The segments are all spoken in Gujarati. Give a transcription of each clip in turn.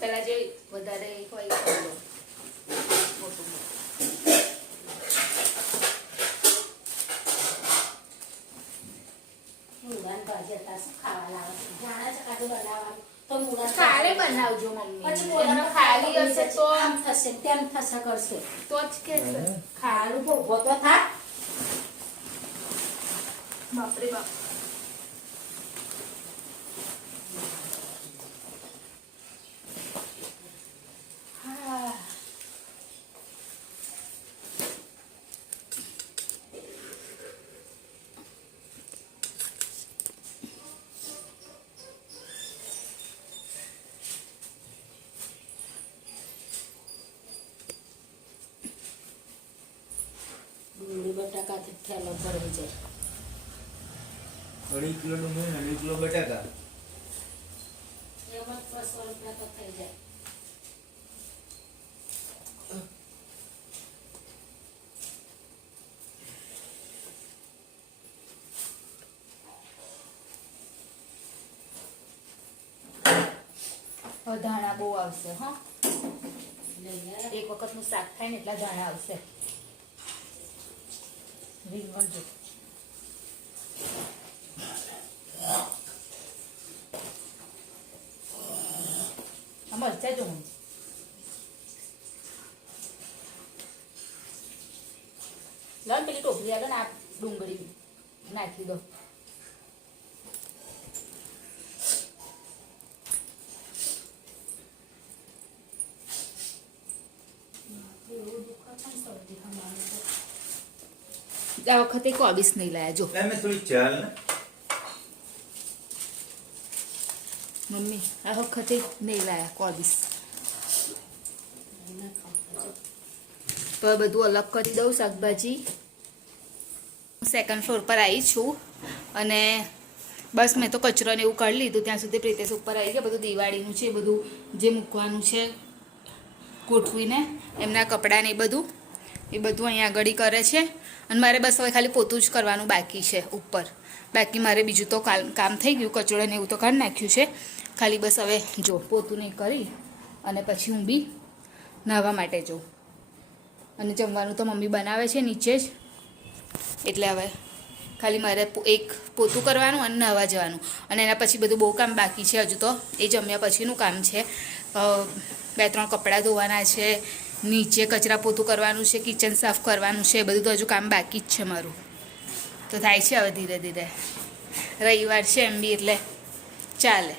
પેલા જે વધારે હોય મોટું ખાલી બનાવજો મમ્મી ખાલી હશે તો આમ થશે તેમ થશે કરશે તો જ કે ખાલું તો ઉભો તો થા બાપરે બાપ બટાકા થેલો ભરાઈ જાય 2 કિલો ડુંગળી 2 કિલો બટાકા એમાં 100 રૂપિયા તો થઈ જાય ધાણા બહુ આવશે હા એક વખતનું શાક થાય ને એટલા ધાણા આવશે રીંગણ જો મરચા જો લાવ પેલી ટોપલી આગળ ને આ ડુંગળી નાખી દો આ વખતે કોબીસ નહીં લાયા જો મેં થોડી ચાલ ને મમ્મી આ વખતે નહીં લાયા કોબીસ તો બધું અલગ કરી દઉં શાકભાજી સેકન્ડ ફ્લોર પર આવી છું અને બસ મેં તો કચરો ને એવું કાઢી લીધું ત્યાં સુધી પ્રીતેશ ઉપર આવી ગયા બધું દિવાળીનું છે બધું જે મૂકવાનું છે ગોઠવીને એમના કપડાં ને એ બધું અહીંયા આગળ કરે છે અને મારે બસ હવે ખાલી પોતું જ કરવાનું બાકી છે ઉપર બાકી મારે બીજું તો કામ થઈ ગયું કચોળા ને એવું તો કાઢી નાખ્યું છે ખાલી બસ હવે જો પોતું નહીં કરી અને પછી હું બી નાહવા માટે જાઉં અને જમવાનું તો મમ્મી બનાવે છે નીચે જ એટલે હવે ખાલી મારે એક પોતું કરવાનું અને નાહવા જવાનું અને એના પછી બધું બહુ કામ બાકી છે હજુ તો એ જમ્યા પછીનું કામ છે 2-3 કપડાં ધોવાના છે નીચે કચરા પોતું કરવાનું છે કિચન સાફ કરવાનું છે બધું તો હજુ કામ બાકી જ છે મારું તો થાય છે હવે ધીરે ધીરે રવિવાર છે એમ બી એટલે ચાલે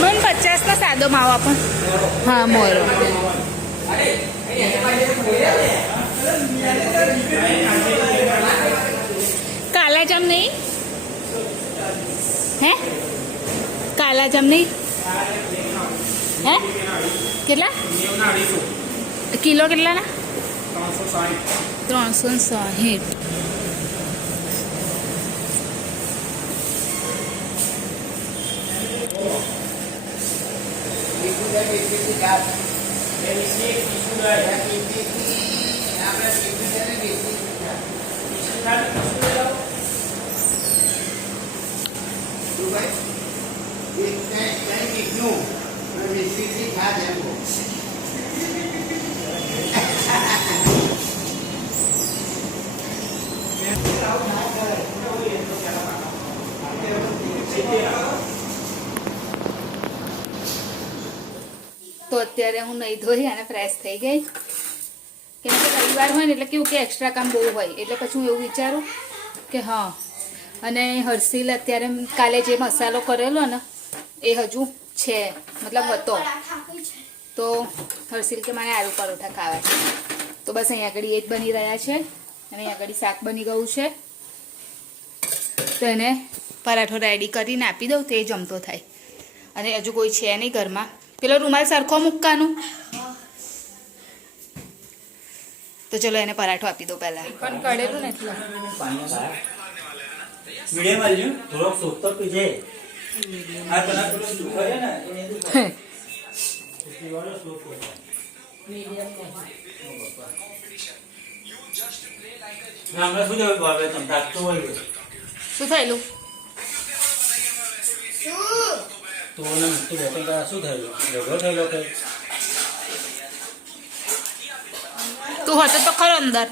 મને 50 ના સાદો માવો આપો હા મોરો કાલા જામ નહીં હે કાલા જામ નહીં હે કેટલા કિલો કેટલાના 360 તો અત્યારે હું નહીં ધોઈ અને ફ્રેશ થઈ ગઈ કેમ કે રવિવાર હોય ને એટલે કેવું કે એક્સ્ટ્રા કામ બહુ હોય એટલે પછી હું એવું વિચારું કે હા અને હર્ષિલ અત્યારે કાલે જે મસાલો કરેલો ને એ હજુ છે મતલબ હતો તો હર્ષિલ કે મને આલુ પરોઠા ખાવા છે તો બસ અહીંયા આગળ એ જ બની રહ્યા છે અને અહીંયા આગળ શાક બની ગયું છે તો એને પરાઠો રેડી કરીને આપી દઉં તો એ જમતો થાય અને હજુ કોઈ છે નહીં ઘરમાં પેલો રૂમાલ સરખો મૂકવાનું તો ચલો એને પરાઠો આપી દો પહેલા પણ કડેલું ને એટલે મીડિયમ વાળ્યું થોડોક સોકતો પીજે આ તો ના પેલો સુખો છે ને એને દુખાય. ના, હમણાં શું થયું બાપે? તમે તાકતો હોય છે. શું થયેલું? તો ઓલા મીઠું બોટલ દ્વારા શું થયેલું? ઝઘડો થયેલો કે? તું હતો તો ખરો અંદર.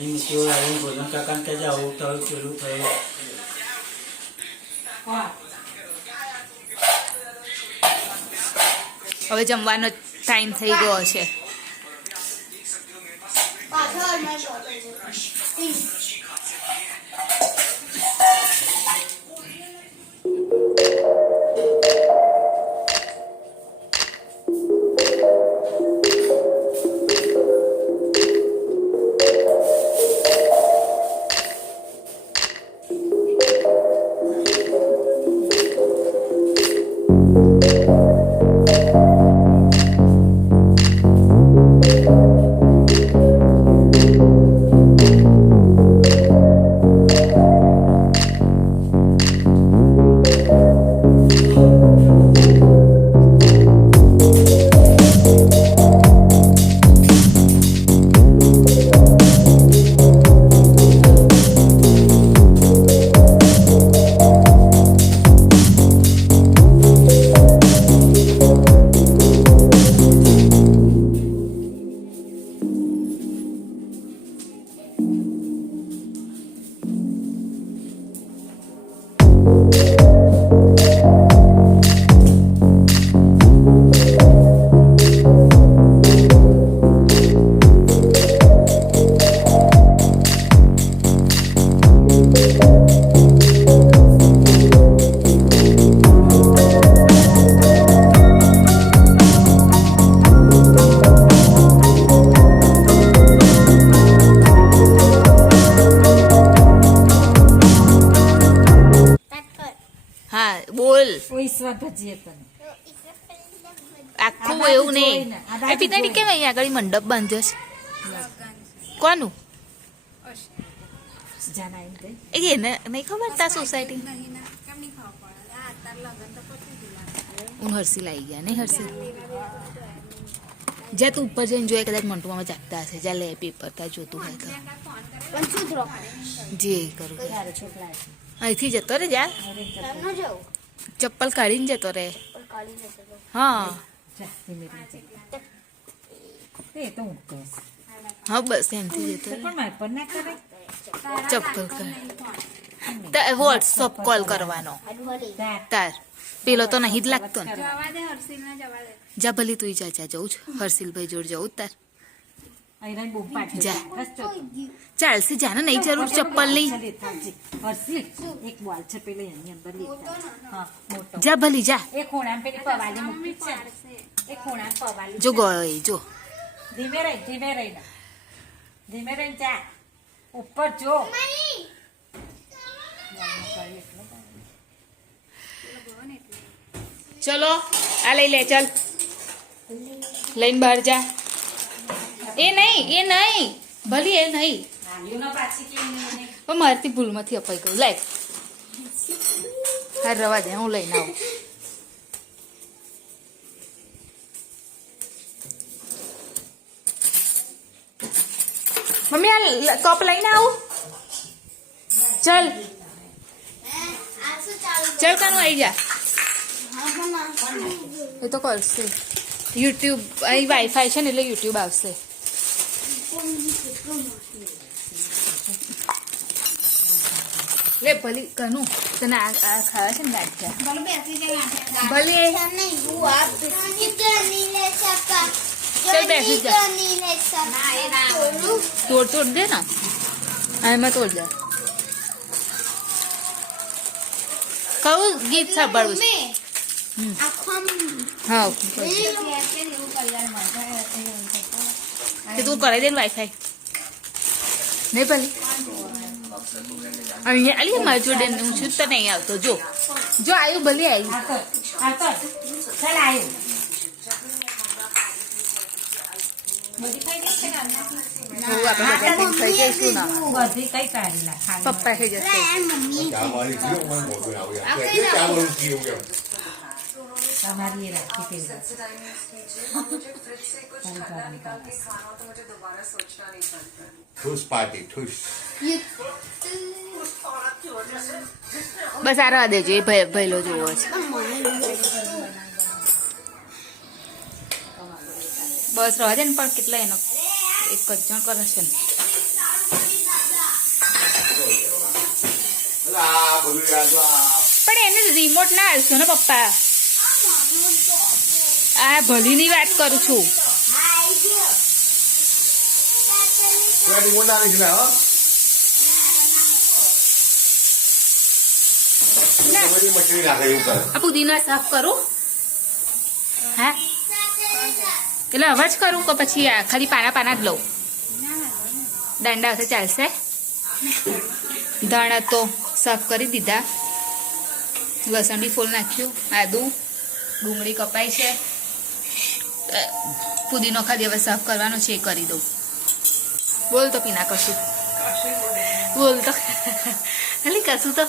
એ મીઠું આવીને ભોજન કાકાને કહેજે આવું થયું, પેલું થયું. હવે જમવાનો ટાઈમ થઈ ગયો છે. ઓઈસવા ભજીએ તને આખું એવું નહીં. એ પિતાડી કેમ અહીંયા આગળ મંડપ બાંધ્યો છે? કોનું? જાના એમ તે એ એને નહીં ખબર તા સોસાયટી. હું હર્ષિલ આવી ગયા નહીં હર્ષિલ. જ્યાં તું ઉપર જઈને જોઈએ કદાચ મંટુમાં જાગતા હશે. જ્યાં લે પેપર ત્યાં જોતું હોય તો જે કરું તારે છોકરા છે અહીંથી જતો રે જા. ચપ્પલ કાઢીને જતો રે. હા જા ધીમે ધીમે તે તો હું કહીશ હા બસ એમથી જતો રે. પણ મારે પર ના કરે ચપ્પલ કાઢ. વોટ્સઅપ કોલ કરવાનો તાર તાર. પેલો તો નહીં જ લાગતો ને. જવા દે હર્ષિલને જવા દે. જા ભલી તું જા જા જવું છે હર્ષિલભાઈ જોડે જવું તાર. અહીં બૂમ પાડી જા. હસતો ચાલશે જાને નહીં જરૂર ચપ્પલની. હર્ષિલ એક બોલ છે પેલે એની અંદર લેતા હા મોટો જા ભલી જા. એ ખૂણામાં પેલી પવાલી મૂકી છે એ ખૂણામાં પવાલી જો ગયો એ જો. ધીમે રહી ધીમે રહીને જા ઉપર જો ચલો આ લઈ લે ચાલ. લઈને બહાર જા. એ નહીં ભલી એ નહીં. નાલીઓના પાછી કેમ નહીં પણ મારથી ભૂલમાંથી અપાઈ ગયું. લાય હા રવા દે હું લઈને આવું. મમ્મી આ કપ લઈને આવું. ચલ ચલ કાનું આવી જા. એ તો કરશે યુટ્યુબ. અહીં વાઈફાઈ છે ને એટલે યુટ્યુબ આવશે. લે ભલી કનું તને આ ખાવા છે ને ગાંઠિયા. ભલે ચલ બેસી જા. તોડ દે ને આ એમાં તોડ દે. કયું ગીત સાંભળવું છે? હા તે તું કરાવી દે ને વાઈફાઈ નહીં ભલે. અહીંયા અલી મારી જોડે હું છું તો નહીં આવતો. જો આવ્યું ભલે આવ્યું. ચાલ આવ્યું બધી ખાઈ જશે ને આનાથી? હું આપણે બધા ટીમ થઈ જઈશું ને બધી કઈ કાઢી લા ખાલી પપ્પા થઈ જશે તમારી એ રાખી તે ठुस पार्टी ठुस બસ આ રવા દેજો એ ભયલો જોવો છે બસ રવા દે ને પણ કેટલા એનો એક જ જણ કરે છે ને પણ એને રિમોટ ના આવશો ને પપ્પા આ ભલીની વાત કરું છું मछली नाखे એવું કરે આ પુદીના સાફ કરું હા એટલે હવે જ કરું કે પછી આ ખાલી પાના પાના જ લઉં દાંડા હશે ચાલશે ધાણા તો સાફ કરી દીધા લસણ બી ફૂલ નાખ્યું આદુ ડુંગળી કપાઈ છે પુદીનો ખાલી હવે સાફ કરવાનો છે એ કરી દઉં બોલ તો પીના કશું બોલ તો ખાલી કશું તો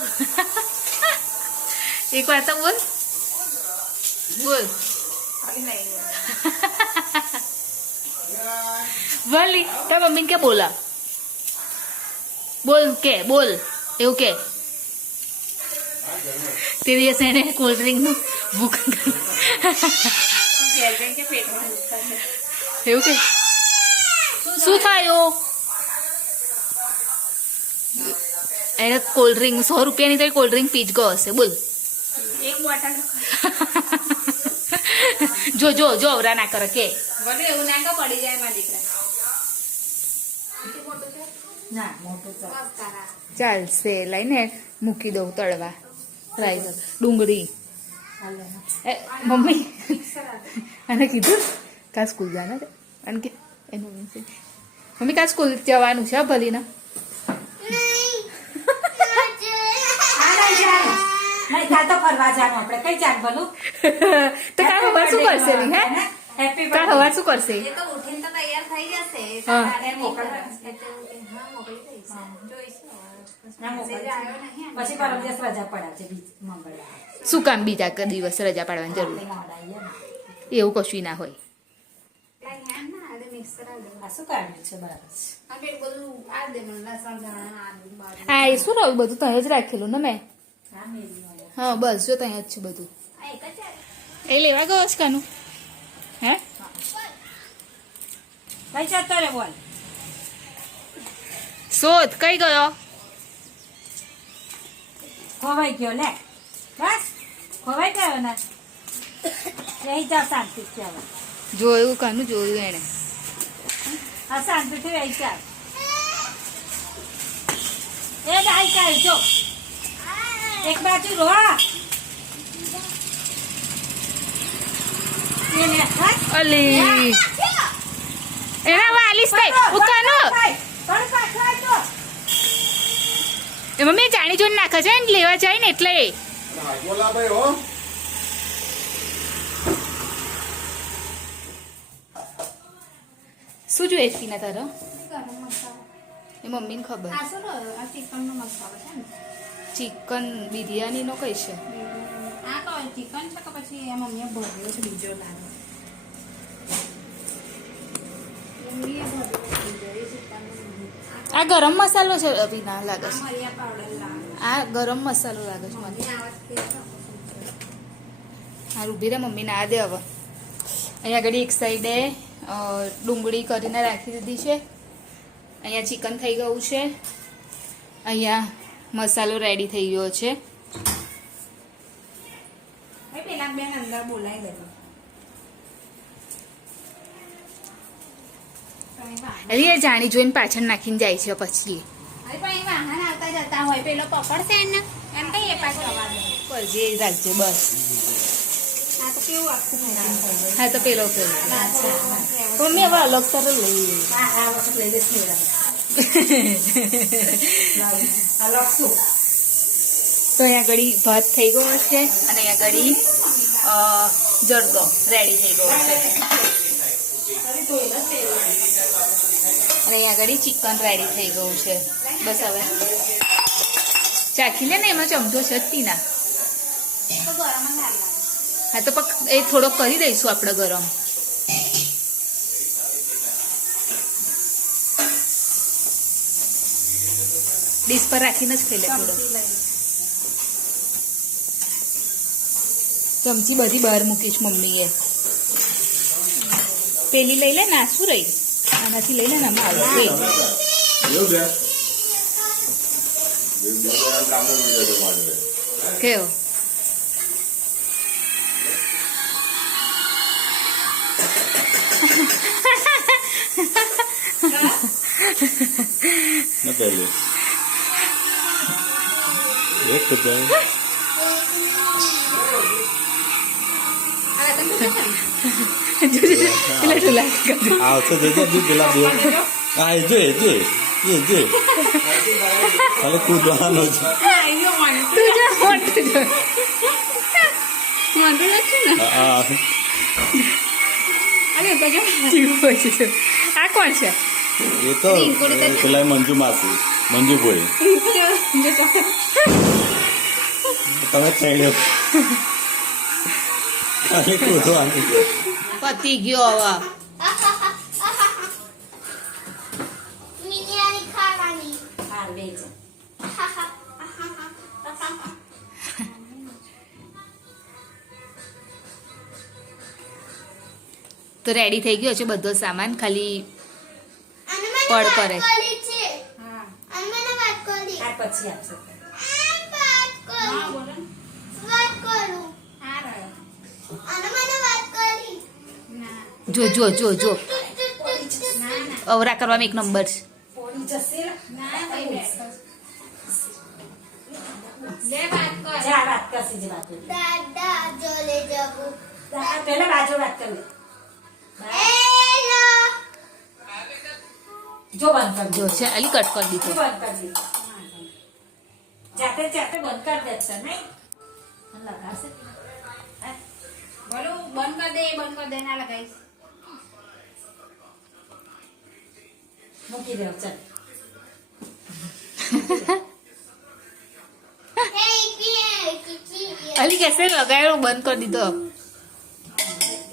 એક વાર તો બોલ બોલ વલી તાર મમ્મીને કે બોલા બોલ કે બોલ એવું કે તે દિવસે એને કોલ્ડ ડ્રિંકનું ભૂખ એવું કે શું થયું એને કોલ્ડ ડ્રિંક 100 રૂપિયાની તો કોલ્ડ ડ્રિંક પી જ ગયો હશે બોલ એક બોટલ જો જો જો અવરા ના કરે કે વડે એવું ના કે પડી જાય મારા દીકરા ના મોટું તો ચાલશે લઈને મૂકી દઉં તળવા ફ્રાય ડુંગળી હાલે એ મમ્મી અને કીધું કા સ્કૂલ જવાના છે અને કે એનું મમ્મી કા સ્કૂલ જવાનું છે ભલી ના નહીં ત્યાં તો ફરવા જવાનું આપણે કઈ જાણ બોલું તો કા ખબર શું કરશે ની હે હેપી કા ખબર શું કરશે એ તો ઉઠીને તો તૈયાર થઈ જશે હા. સાડા મોકલવા હા મોકલી દઈશ જોઈશું ના મોકલ મેસેજ આવ્યો નહીં પછી પરમ દિવસ રજા પડાવશે બીજ મંગળવાર શું કામ બીજા દિવસ રજા પાડવાની જરૂર મોડા આવીએ ને એવું કશું ના હોય મિક્સર આવી આ શું કાઢ્યું છે બરાબર છે આ પેલું બધું આ દે મને લસણ ધાણા આદુ બાદુ હા એ શું રહ્યું બધું ત્યાં જ રાખેલું ને મેં હા મેલી હોય હા બસ જો ત્યાં જ છે બધું આ એક જ આવે. એ લેવા ગયો છે કાનું હે કઈ જતો રે બોલ શોધ કઈ ગયો ખોવાઈ ગયો લે બસ ખોવાઈ ગયો ને રહી જાવ શાંતિથી હવે જોયું કાનું જોયું એને આ શાંતિથી રહી જાવ એ ડાઈ કાઢ જો એક બાજુ રો એ લે બસ અલી એના વાલીસ કઈ ઉકાનું પણ પાછો આવજો એ મમ્મી જાણી જોઈને નાખે છે ને લેવા જાય ને એટલે બોલા ભાઈ હો શું જોઈએ છે પીના તારો ગરમ મસાલો એ મમ્મીને ખબર આ શું રહ્યું? આ ચિકનનો મસાલો છે ને ચિકન બિરયાનીનો કઈ છે આ તો ચિકન છે કે પછી આ મમ્મીએ ભર્યો છે બીજો લાગે મમ્મીએ ભર્યો છે બીજો એ ચિકનનો આ ગરમ મસાલો છે પીના લાગે છે મરિયા પાવડર લાગે આ ગરમ મસાલો લાગે છે મને મમ્મી આવાજથી હા ઊભી રે મમ્મીને આ દે હવે અહીંયા આગળ એક સાઈડે ડુંગળી કરીને રાખી દીધી છે અહીંયા ચિકન થઈ ગયું છે અહીંયા મસાલો રેડી થઈ ગયો છે ભાઈ પેલા બેન અંદર બોલાવી દેજો તમે વાહન એટલે એ જાણી જોઈને પાછળ નાખીને જાય છે પછી અરે પણ એ વાહન આવતા જતા હોય પેલો પકડશે એને એમ કહીએ પાછો અવાજ પર જે રાખજો બસ આ તો કેવું આખું મેદાન થઈ ગયું હા તો પેલો પેલો અચ્છા મમ્મી હવે અલગ તરફ લઈ આ વખત લઈ જઈશ નહીં આ લખશું તો અહીંયા ઘડી ભાત થઈ ગયો છે અને અહીંયા ઘડી જરદો રેડી થઈ ગયો છે અને અહીંયા આગળ ચિકન રેડી થઈ ગયું છે. બસ હવે ચાખી લે ને, એમાં ચમચો છે જ તીના. તો ગરમ જ ના લાગે. હા તો એ થોડો કરી દઈશું આપણે ગરમ. ડીશ પર રાખીને જ ખાઈ લે થોડો. ચમચી બધી બહાર મૂકી છે મમ્મીએ. પેલી લઈ લે, ના શું રહી આનાથી લઈ લે ને, આમાં આવે રહી. કેવો No pele. એક તો જાય. એટલે ઢોલા આવતો દેજે બી પેલા બે. આ એ જે ખાલી કૂદવાનો છે. તું જો મોટું જો મોઢું લખ્યું ને. હા અરે બજો. જીવ પછી છે. આ કોણ છે? એ તો પેલા મંજુ માસી, મંજુ ભાઈ. તમે ખાઈ લો. ખાલી કૂદવાનું. પતી ગયો હવે. મિનિયાની ખાવાની. હા લે છે. તો રેડી થઈ ગયો છે બધો સામાન, ખાલી અને મને પડ વાત કરે. કરી છે. હા અને મને વાત કરી. આ પછી આપશે. વાત કરું. વાત કરું. અને મને વાત કરી. જો જો જો જો ના ના. અવરા કરવામાં એક નંબર છે. પોણી જશે ને. ના ભાઈ બેસ. લે વાત કર. જા વાત કરશે જે વાત કરી. દાદા જોલે જવું. પેલા બાજુ વાત કરી લે. હેલો. જો બંધ કરી જો છે અલી કટ કરી દીધો. બંધ કરી દીધું. જાતે જાતે બંધ કરી દે છે નહીં લગાશે. બોલો બંધ કર દે, બંધ કર દે, ના લગાઈશ. મૂકી દેવ ચાલ. હે કી અલી કેસે લગાવ્યો બંધ કરી દીધો.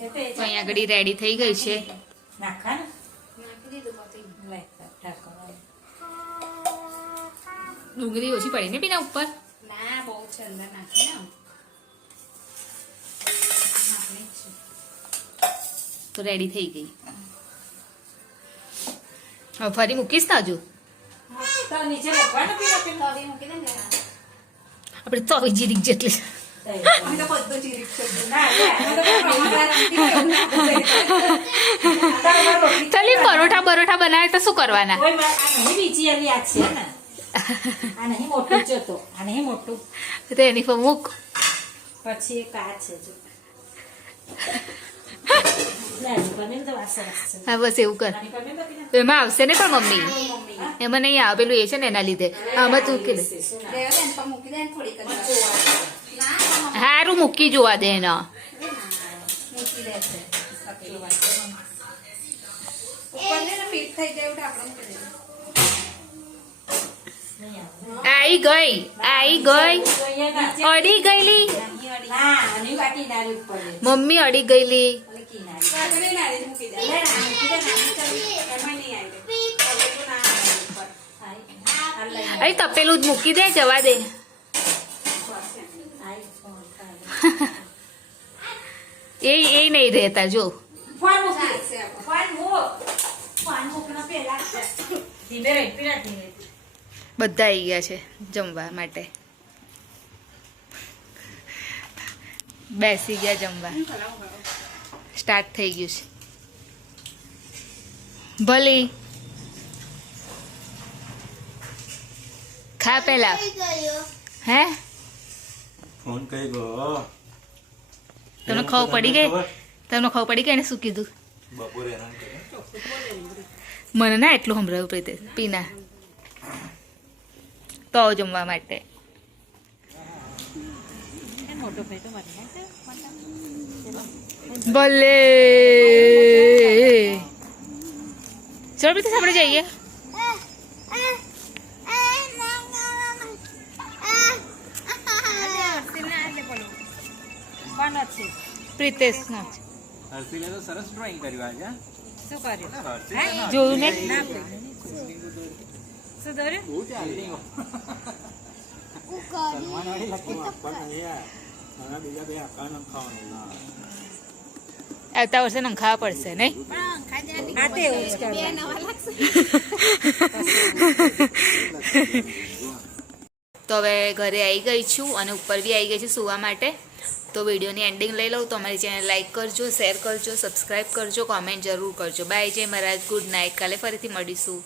એટલે તો અહીંયા આગળ રેડી થઈ ગઈ છે. નાખા ને નાખી દીધું પતી. લે ઢાંકણ. ડુંગળી ઓછી પડી ને પીના ઉપર. ના બહુ છે અંદર નાખી ને. નાખી છે. તો રેડી થઈ ગઈ. હવે ફરી મૂકીશ ને હજુ. તો નીચે મૂકવાનું પીલો પીલો. તવી મૂકી દે ને જરા. આપણે તો જીરીક જેટલી. અમે તો બધું ચીરીક છે. ના લે અમે તો પ્રમાણમાં રાખી દેવું ના. ચાલી પરોઠા બરોઠા બનાવે તો શું કરવાના? કોઈ આ નહીં બીજી એની આ છે ને. આ નહીં મોટું છે તો. આ નહીં મોટું. તો એની પર મૂક. પછી એક આ છે જો. લે બને તો આ સરસ છે. હા બસ એવું કર. આની પર મેં બધી એમાં આવશે ને પણ મમ્મી એમાં નહીં આવે, પેલું એ છે ને એના લીધે. આમાં તું કે રેવા દે ને પણ મૂકી દે ને થોડીક જ. ના ના, હારું મૂકી જોવા દે એના. મૂકી દે છે. ઉપર ને ફિટ થઈ જાય એવું આપણે મૂકી દે. આઈ ગઈ જોઈએ ના. અડી ગયેલી ના આની બાકી નારી ઉપર લે. મમ્મી અડી ગયેલી. એટલે કી નારી. કાગળે નાળી મૂકી દે. લે ના મૂકી દે નાની ચાલી. એમાં નહીં આવી. કાગળે ના આવે ઉપર. આ લઈ અરે તપેલું જ મૂકી દે, જવા દે. આઈ ફોન ખાલી. એ નહીં રહેતા જો. ફોન મૂકી દે. ફોન મૂક. ફોન મૂકના પહેલા ધીમે રહી પીલા ધીમે. બધા આવી ગયા છે જમવા માટે. બેસી ગયા જમવા. સ્ટાર્ટ થઈ ગયું છે. ભલી ખા પેલા. થઈ ગયો. હે ફોન કઈ ગયો. તમને ખબર પડી ગઈ? તમને ખબર પડી ગઈ એને શું કીધું? બપોરે હેરાન કરે. મને ના એટલું સંભળાયું પ્રીતેશ. પીના તો આવો જમવા માટે. મોટો ભાઈ તો મારી ભલે ચલો પ્રીતેશ આપણે જઈએ. કોણ છે પ્રીતેશ નો હર્ષિલે તો સરસ ડ્રોઈંગ કર્યું આજે. શું કર્યું હર્ષિલે જોયું ને. ના શું દોર્યું બહુ ચાલી. આવતા વર્ષે નંખાવા પડશે નહીં. આ તો એવું જ કરવાનું. તો હવે ઘરે આવી ગઈ છું અને ઉપર બી આવી ગઈ છું સૂવા માટે. તો વિડીયોની એન્ડિંગ લઈ લઉં. તો અમારી ચેનલ લાઈક કરજો, શેર કરજો, સબસ્ક્રાઈબ કરજો, કોમેન્ટ જરૂર કરજો. બાય, જય મહારાજ, ગુડ નાઇટ. કાલે ફરીથી મળીશું.